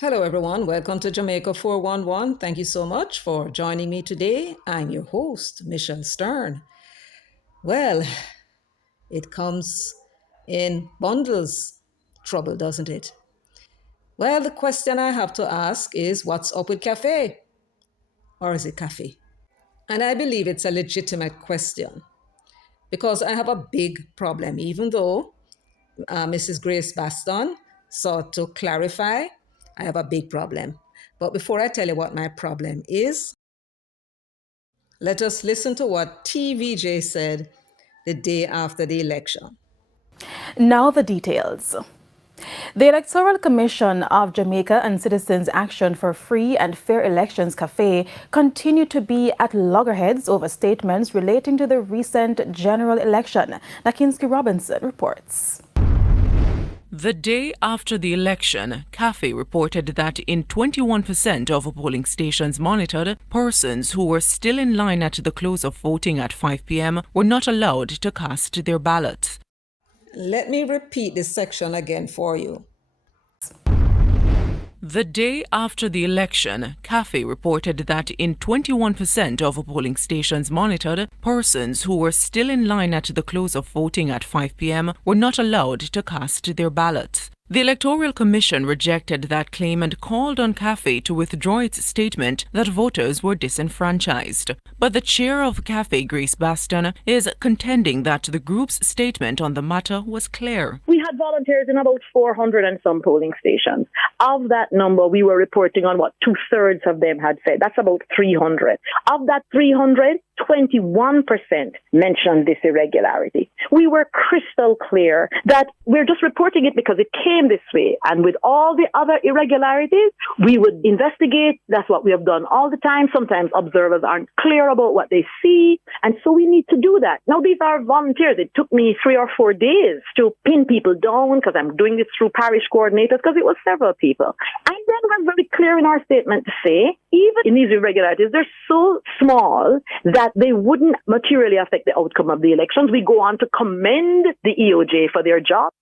Hello, everyone. Welcome to Jamaica 411. Thank you so much for joining me today. I'm your host, Michelle Stern. Well, it comes in bundles, trouble, doesn't it? Well, the question I have to ask is what's up with CAFFE? Or is it CAFFE? And I believe it's a legitimate question because I have a big problem, even though Mrs. Grace Baston sought to clarify, I have a big problem. But before I tell you what my problem is, let us listen to what TVJ said the day after the election. Now the details. The Electoral Commission of Jamaica and Citizens Action for Free and Fair Elections CAFFE continue to be at loggerheads over statements relating to the recent general election. Nakinsky Robinson reports. The day after the election, CAFFE reported that in 21% of polling stations monitored, persons who were still in line at the close of voting at 5 p.m. were not allowed to cast their ballots. Let me repeat this section again for you. The day after the election, CAFFE reported that in 21% of polling stations monitored, persons who were still in line at the close of voting at 5 p.m. were not allowed to cast their ballots. The Electoral Commission rejected that claim and called on CAFFE to withdraw its statement that voters were disenfranchised. But the chair of CAFFE, Grace Baston, is contending that the group's statement on the matter was clear. We had volunteers in about 400 and some polling stations. Of that number, we were reporting on what two-thirds of them had said. That's about 300. Of that 300, 21% mentioned this irregularity. We were crystal clear that we're just reporting it because it came this way. And with all the other irregularities, we would investigate. That's what we have done all the time. Sometimes observers aren't clear about what they see. And so we need to do that. Now, these are volunteers. It took me 3 or 4 days to pin people down because I'm doing this through parish coordinators because it was several people. And then we're very clear in our statement to say, even in these irregularities, they're so small that they wouldn't materially affect the outcome of the elections. We go on to commend the EOJ for their job.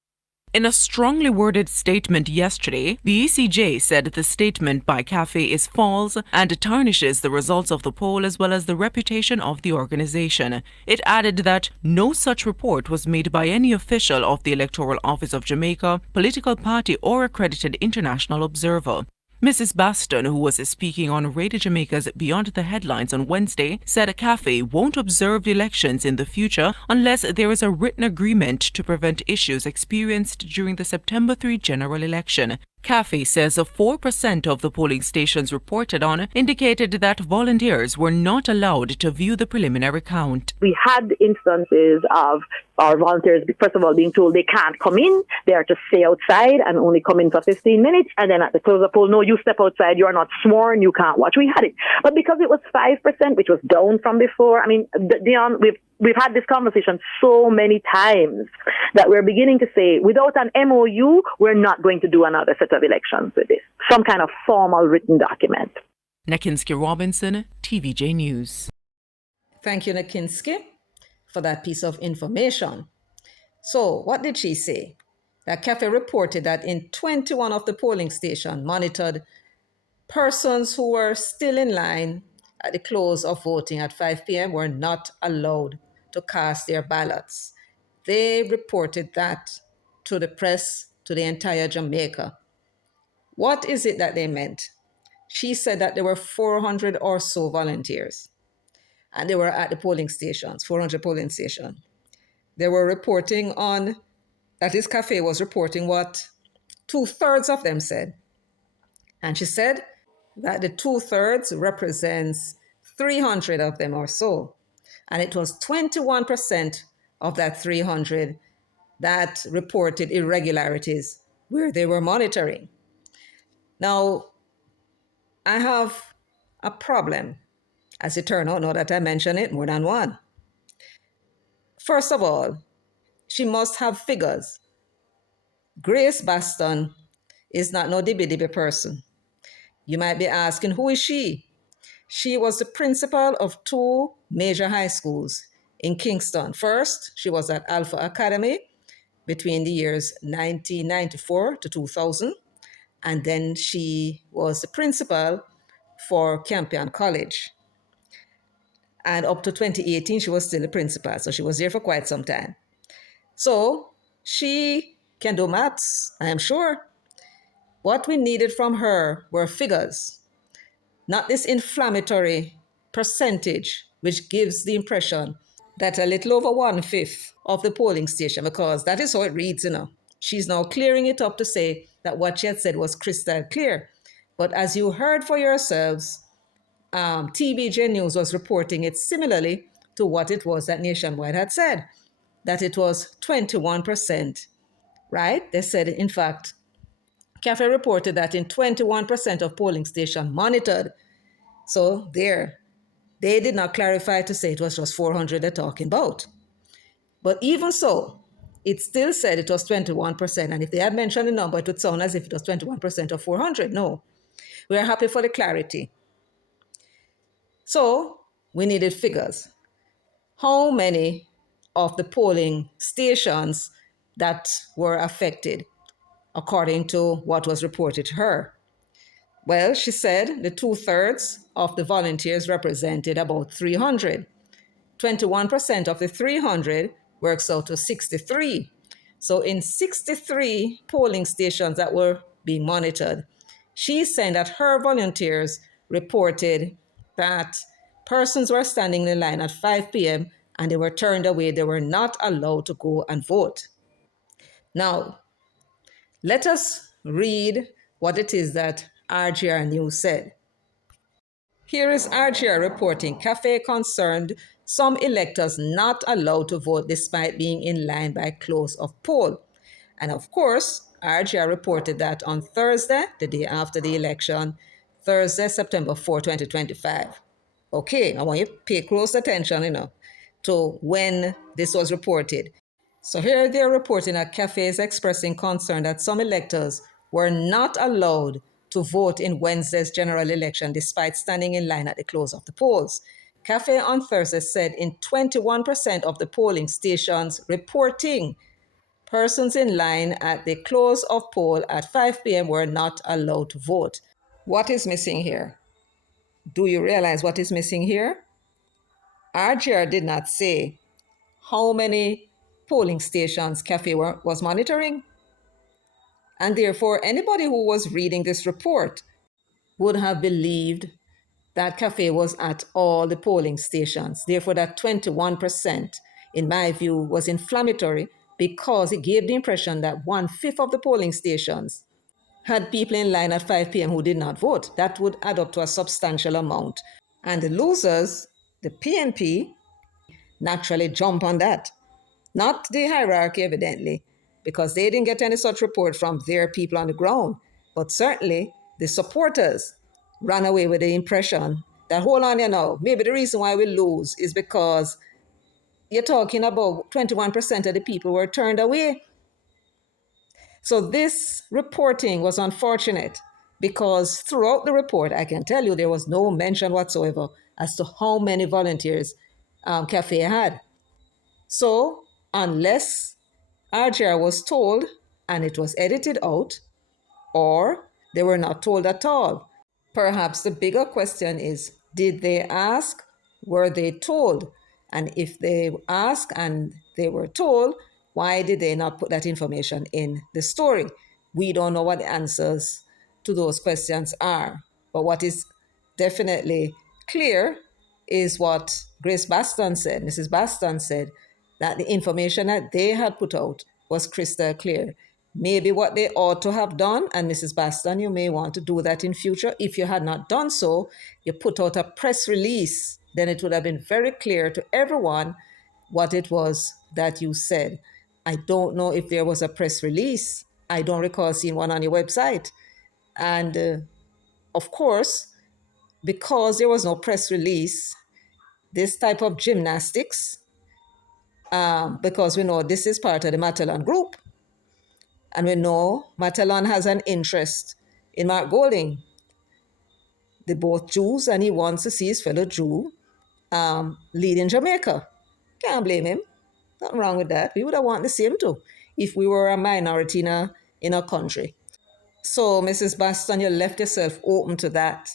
In a strongly worded statement yesterday, the ECJ said the statement by CAFFE is false and tarnishes the results of the poll as well as the reputation of the organization. It added that no such report was made by any official of the Electoral Office of Jamaica, political party or accredited international observer. Mrs. Baston, who was speaking on Radio Jamaica's Beyond the Headlines on Wednesday, said CAFFE won't observe the elections in the future unless there is a written agreement to prevent issues experienced during the September 3 general election. CAFFE says 4% of the polling stations reported on indicated that volunteers were not allowed to view the preliminary count. We had instances of our volunteers, first of all, being told they can't come in, they are to stay outside and only come in for 15 minutes, and then at the close of the poll, no, you step outside, you are not sworn, you can't watch. We had it. But because it was 5%, which was down from before, I mean, Dion, we've had this conversation so many times that we're beginning to say, without an MOU, we're not going to do another set of elections with this. Some kind of formal written document. Nakinsky Robinson, TVJ News. Thank you, Nakinsky, for that piece of information. So, what did she say? That CAFFE reported that in 21 of the polling stations monitored, persons who were still in line at the close of voting at 5 p.m. were not allowed to cast their ballots. They reported that to the press, to the entire Jamaica. What is it that they meant? She said that there were 400 or so volunteers, and they were at the polling stations, 400 polling stations. They were reporting on, that is, CAFFE was reporting what two-thirds of them said. And she said that the two-thirds represents 300 of them or so. And it was 21% of that 300 that reported irregularities where they were monitoring. Now, I have a problem, as it turned out, now that I mention it, more than one. First of all, she must have figures. Grace Baston is not no dibby-dibby person. You might be asking, who is she? She was the principal of 2 major high schools in Kingston. First, she was at Alpha Academy between the years 1994 to 2000. and then she was the principal for Campion College. And up to 2018, she was still the principal, so she was there for quite some time. So she can do maths, I am sure. What we needed from her were figures, not this inflammatory percentage, which gives the impression that a little over 1/5 of the polling station, because that is how it reads, She's now clearing it up to say that what she had said was crystal clear. But as you heard for yourselves, TBJ News was reporting it similarly to what it was that Nationwide had said, that it was 21%, right? They said, in fact, CAFFE reported that in 21% of polling stations monitored. So there, they did not clarify to say it was just 400 they're talking about. But even so, it still said it was 21%. And if they had mentioned the number, it would sound as if it was 21% of 400. No, we are happy for the clarity. So we needed figures. How many of the polling stations that were affected, according to what was reported to her? Well, she said the 2/3 of the volunteers represented about 300. 21% of the 300 works out to 63. So in 63 polling stations that were being monitored, she's saying that her volunteers reported that persons were standing in line at 5 p.m. and they were turned away. They were not allowed to go and vote. Now, let us read what it is that RGR News said. Here is RGR reporting CAFFE concerned some electors not allowed to vote despite being in line by close of poll. And of course, RGR reported that on Thursday, the day after the election, Thursday, September 4, 2025. Okay, I want you to pay close attention, to when this was reported. So here they're reporting that CAFFE is expressing concern that some electors were not allowed to vote in Wednesday's general election despite standing in line at the close of the polls. CAFFE on Thursday said in 21% of the polling stations reporting persons in line at the close of poll at 5 p.m. were not allowed to vote. What is missing here? Do you realize what is missing here? RGR did not say how many polling stations CAFFE was monitoring. And therefore, anybody who was reading this report would have believed that CAFFE was at all the polling stations. Therefore, that 21%, in my view, was inflammatory because it gave the impression that 1/5 of the polling stations had people in line at 5 p.m. who did not vote. That would add up to a substantial amount. And the losers, the PNP, naturally jump on that. Not the hierarchy, evidently, because they didn't get any such report from their people on the ground. But certainly the supporters ran away with the impression that, hold on, maybe the reason why we lose is because you're talking about 21% of the people were turned away. So this reporting was unfortunate because throughout the report, I can tell you there was no mention whatsoever as to how many volunteers CAFFE had. So unless RGR was told and it was edited out, or they were not told at all. Perhaps the bigger question is, did they ask? Were they told? And if they asked and they were told, why did they not put that information in the story? We don't know what the answers to those questions are. But what is definitely clear is what Grace Baston said, Mrs. Baston said, that the information that they had put out was crystal clear. Maybe what they ought to have done, and Mrs. Baston, you may want to do that in future. If you had not done so, you put out a press release, then it would have been very clear to everyone what it was that you said. I don't know if there was a press release. I don't recall seeing one on your website. And of course, because there was no press release, this type of gymnastics, because we know this is part of the Matalan group, and we know Matalan has an interest in Mark Golding. They're both Jews, and he wants to see his fellow Jew lead in Jamaica. Can't blame him. Nothing wrong with that. We would have wanted the same too if we were a minority in a country. So, Mrs. Baston, you left yourself open to that.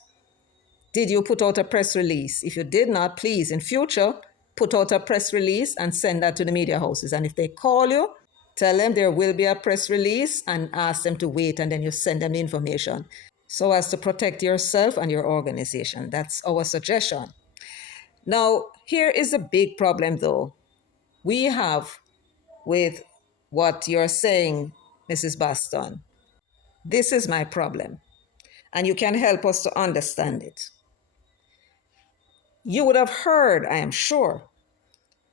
Did you put out a press release? If you did not, please, in future, put out a press release and send that to the media houses. And if they call you, tell them there will be a press release and ask them to wait, and then you send them the information so as to protect yourself and your organization. That's our suggestion. Now, here is a big problem, though, we have with what you're saying, Mrs. Baston. This is my problem, and you can help us to understand it. You would have heard, I am sure,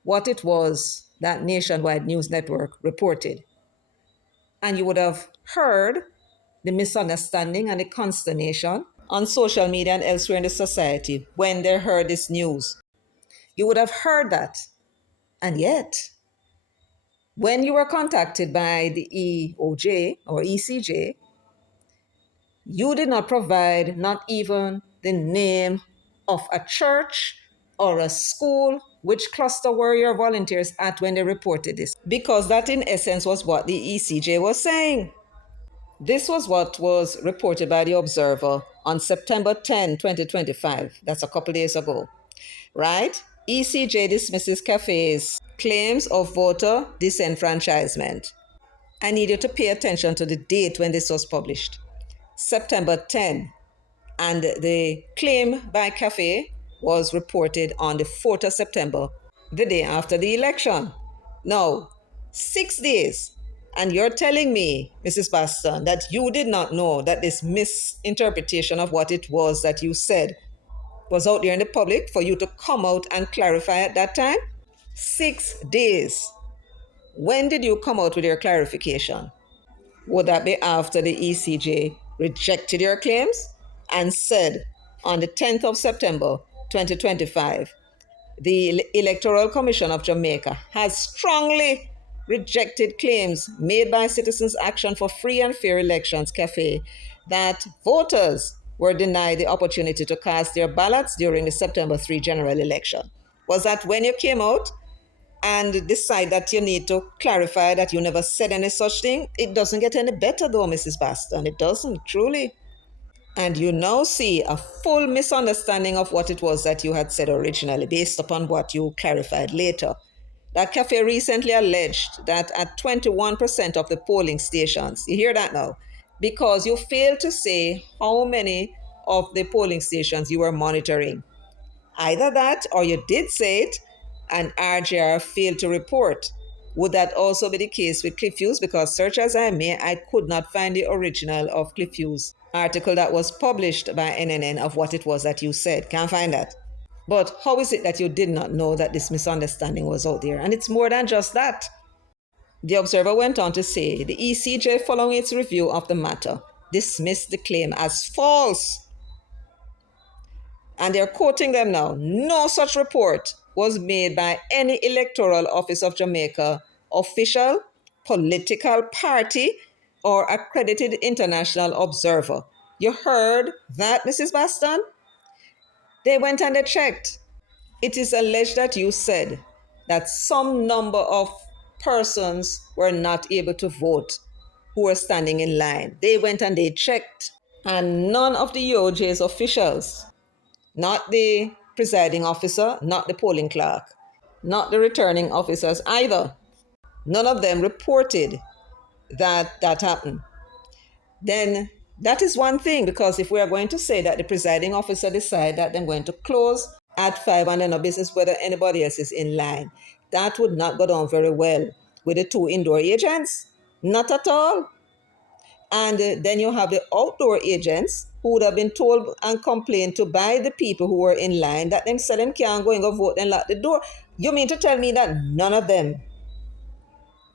what it was that Nationwide News Network reported. And you would have heard the misunderstanding and the consternation on social media and elsewhere in the society when they heard this news. You would have heard that. And yet, when you were contacted by the EOJ or ECJ, you did not provide not even the name of a church or a school. Which cluster were your volunteers at when they reported this? Because that, in essence, was what the ECJ was saying. This was what was reported by the Observer on September 10, 2025. That's a couple days ago, right? ECJ dismisses CAFFE's claims of voter disenfranchisement. I need you to pay attention to the date when this was published. September 10. And the claim by CAFFE was reported on the 4th of September, the day after the election. Now, 6 days. And you're telling me, Mrs. Baston, that you did not know that this misinterpretation of what it was that you said was out there in the public for you to come out and clarify at that time? 6 days. When did you come out with your clarification? Would that be after the ECJ rejected your claims and said on the 10th of September 2025, the Electoral Commission of Jamaica has strongly rejected claims made by Citizens Action for Free and Fair Elections, CAFFE, that voters were denied the opportunity to cast their ballots during the September 3 general election? Was that when you came out and decide that you need to clarify that you never said any such thing? It doesn't get any better though, Mrs. Baston. It doesn't, truly. And you now see a full misunderstanding of what it was that you had said originally based upon what you clarified later. That CAFFE recently alleged that at 21% of the polling stations, you hear that now, because you failed to say how many of the polling stations you were monitoring. Either that or you did say it and RJR failed to report. Would that also be the case with Cliff Because search as I may, I could not find the original of Cliff article that was published by NNN of what it was that you said. Can't find that. But how is it that you did not know that this misunderstanding was out there? And it's more than just that. The Observer went on to say the ECJ, following its review of the matter, dismissed the claim as false. And they're quoting them now. No such report was made by any electoral office of Jamaica, official, political party, or accredited international observer. You heard that, Mrs. Baston? They went and they checked. It is alleged that you said that some number of persons were not able to vote who were standing in line. They went and they checked. And none of the UOJ's officials, not the presiding officer, not the polling clerk, not the returning officers either, none of them reported that that happened. Then that is one thing, because if we are going to say that the presiding officer decide that they're going to close at 5 and then no business whether anybody else is in line, that would not go down very well with the 2 indoor agents. Not at all. And then you have the outdoor agents who would have been told and complained to by the people who were in line that them said them can't go and go vote and lock the door. You mean to tell me that none of them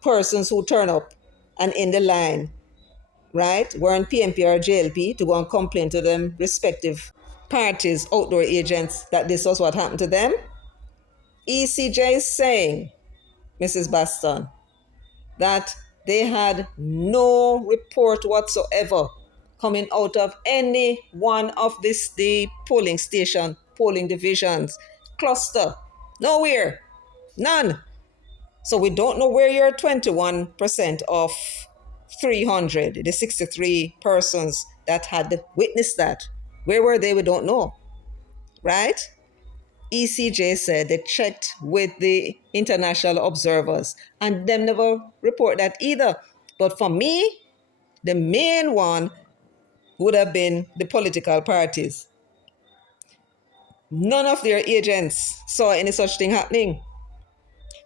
persons who turn up and in the line, right, were in PMP or JLP to go and complain to them respective parties, outdoor agents, that this was what happened to them? ECJ is saying, Mrs. Baston, that they had no report whatsoever coming out of any one of the polling station, polling divisions, cluster. Nowhere. None. So we don't know where your 21% of 300, the 63 persons that had witnessed that. Where were they? We don't know, right? ECJ said they checked with the international observers and them never report that either. But for me, the main one would have been the political parties. None of their agents saw any such thing happening.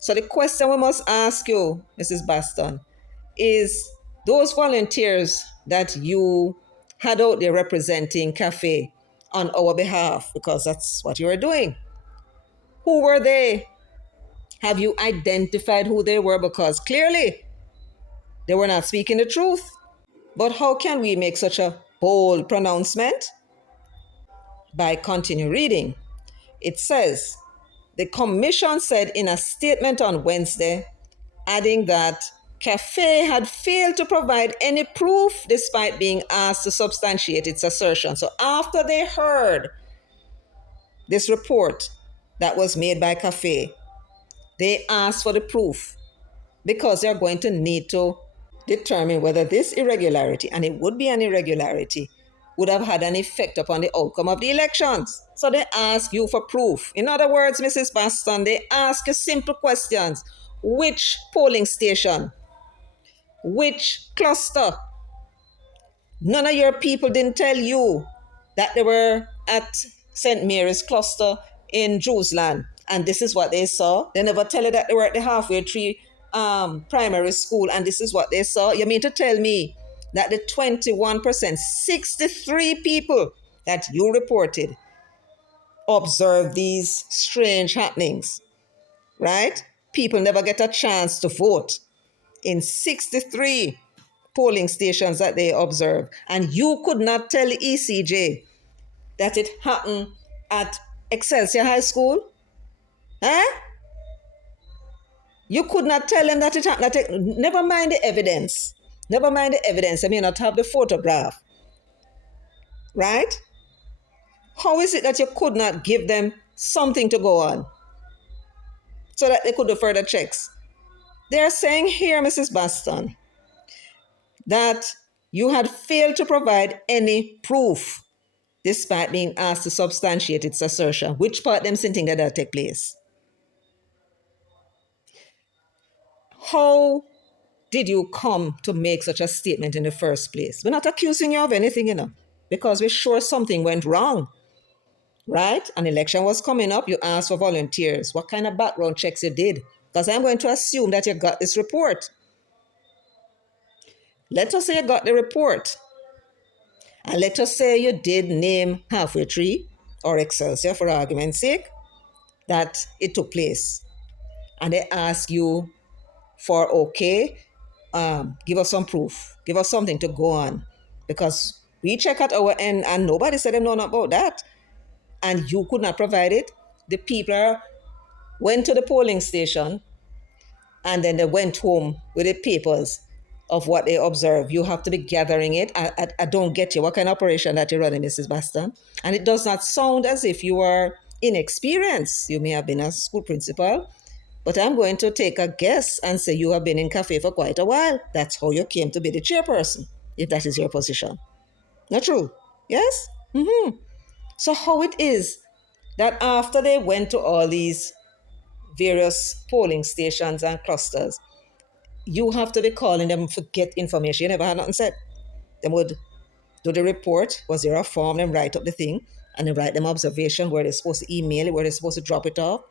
So the question we must ask you, Mrs. Baston, is those volunteers that you had out there representing CAFFE on our behalf, because that's what you were doing. Who were they? Have you identified who they were? Because clearly they were not speaking the truth. But how can we make such a bold pronouncement? By continue reading. It says, the commission said in a statement on Wednesday, adding that CAFFE had failed to provide any proof despite being asked to substantiate its assertion. So after they heard this report that was made by CAFFE, they asked for the proof because they're going to need to determine whether this irregularity, and it would be an irregularity, would have had an effect upon the outcome of the elections. So they ask you for proof. In other words, Mrs. Baston, they ask you simple questions. Which polling station? Which cluster? None of your people didn't tell you that they were at St. Mary's cluster in Jerusalem, and this is what they saw. They never tell you that they were at the halfway tree primary school, and this is what they saw. You mean to tell me that the 21%, 63 people that you reported observed these strange happenings, right? People never get a chance to vote in 63 polling stations that they observed. And you could not tell the ECJ that it happened at Excelsior High School? Huh? You could not tell them that it happened. Never mind the evidence. Never mind the evidence. I may not have the photograph. Right? How is it that you could not give them something to go on so that they could do further checks? They're saying here, Mrs. Baston, that you had failed to provide any proof despite being asked to substantiate its assertion. Which part them think that that take place? How did you come to make such a statement in the first place? We're not accusing you of anything, because we're sure something went wrong, right? An election was coming up, you asked for volunteers. What kind of background checks you did? Because I'm going to assume that you got this report. Let us say you got the report. And let us say you did name Halfway Tree or Excelsior, for argument's sake, that it took place. And they ask you for, okay, give us some proof. Give us something to go on. Because we check at our end and nobody said them nothing about that. And you could not provide it. The people went to the polling station and then they went home with the papers of what they observed. You have to be gathering it. I don't get you. What kind of operation that you're running, Mrs. Baston? And it does not sound as if you are inexperienced. You may have been a school principal, but I'm going to take a guess and say you have been in CAFFE for quite a while. That's how you came to be the chairperson, if that is your position. Not true? Yes? Mm-hmm. So how it is that after they went to all these various polling stations and clusters, you have to be calling them to get information. You never had nothing said. They would do the report. Was there a form? Them write up the thing and then write them observation where they're supposed to email it, where they're supposed to drop it off.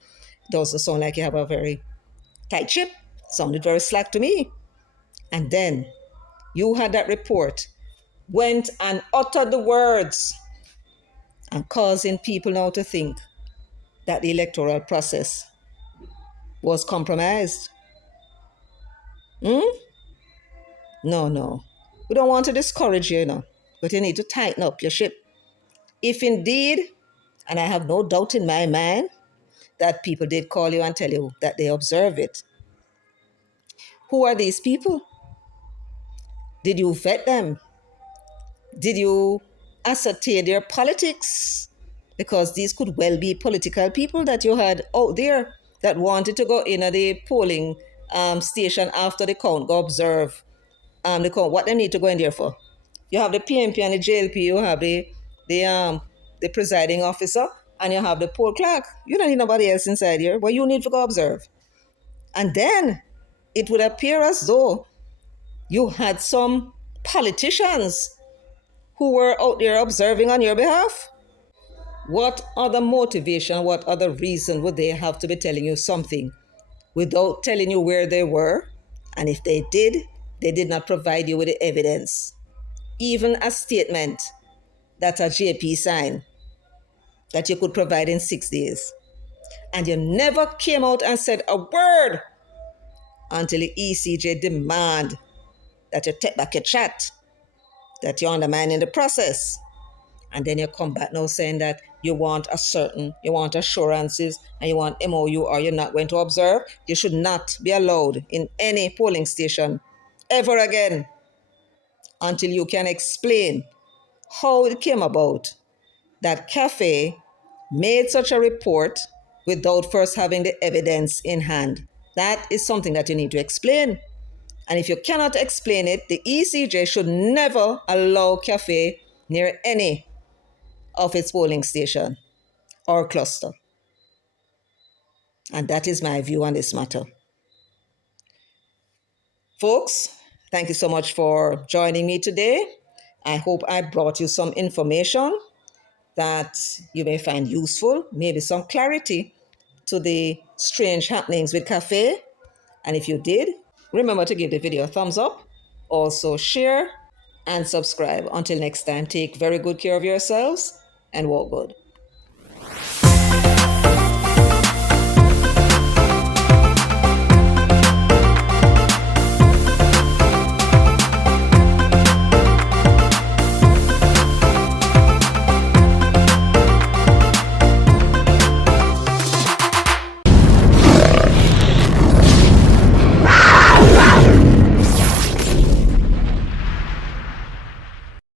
It doesn't sound like you have a very tight ship. Sounded very slack to me. And then you had that report, went and uttered the words and causing people now to think that the electoral process was compromised. No. We don't want to discourage you, but you need to tighten up your ship. If indeed, and I have no doubt in my mind, that people did call you and tell you that they observe it. Who are these people? Did you vet them? Did you ascertain their politics? Because these could well be political people that you had out there that wanted to go in at the polling station after the count go observe what they need to go in there for. You have the PMP and the JLP, you have the presiding officer, and you have the poll clerk. You don't need nobody else inside here, but you need to go observe. And then it would appear as though you had some politicians who were out there observing on your behalf. What other motivation, what other reason would they have to be telling you something without telling you where they were? And if they did not provide you with the evidence, even a statement that a JP signed that you could provide in 6 days. And you never came out and said a word until the ECJ demand that you take back your chat, that you're undermining the process. And then you come back now saying that you want assurances and you want MOU, or you're not going to observe. You should not be allowed in any polling station ever again until you can explain how it came about that CAFFE made such a report without first having the evidence in hand. That is something that you need to explain. And if you cannot explain it, the ECJ should never allow CAFFE near any of its polling station or cluster. And that is my view on this matter. Folks, thank you so much for joining me today. I hope I brought you some information that you may find useful, maybe some clarity to the strange happenings with CAFFE. And if you did, remember to give the video a thumbs up, also share and subscribe. Until next time, take very good care of yourselves and walk good.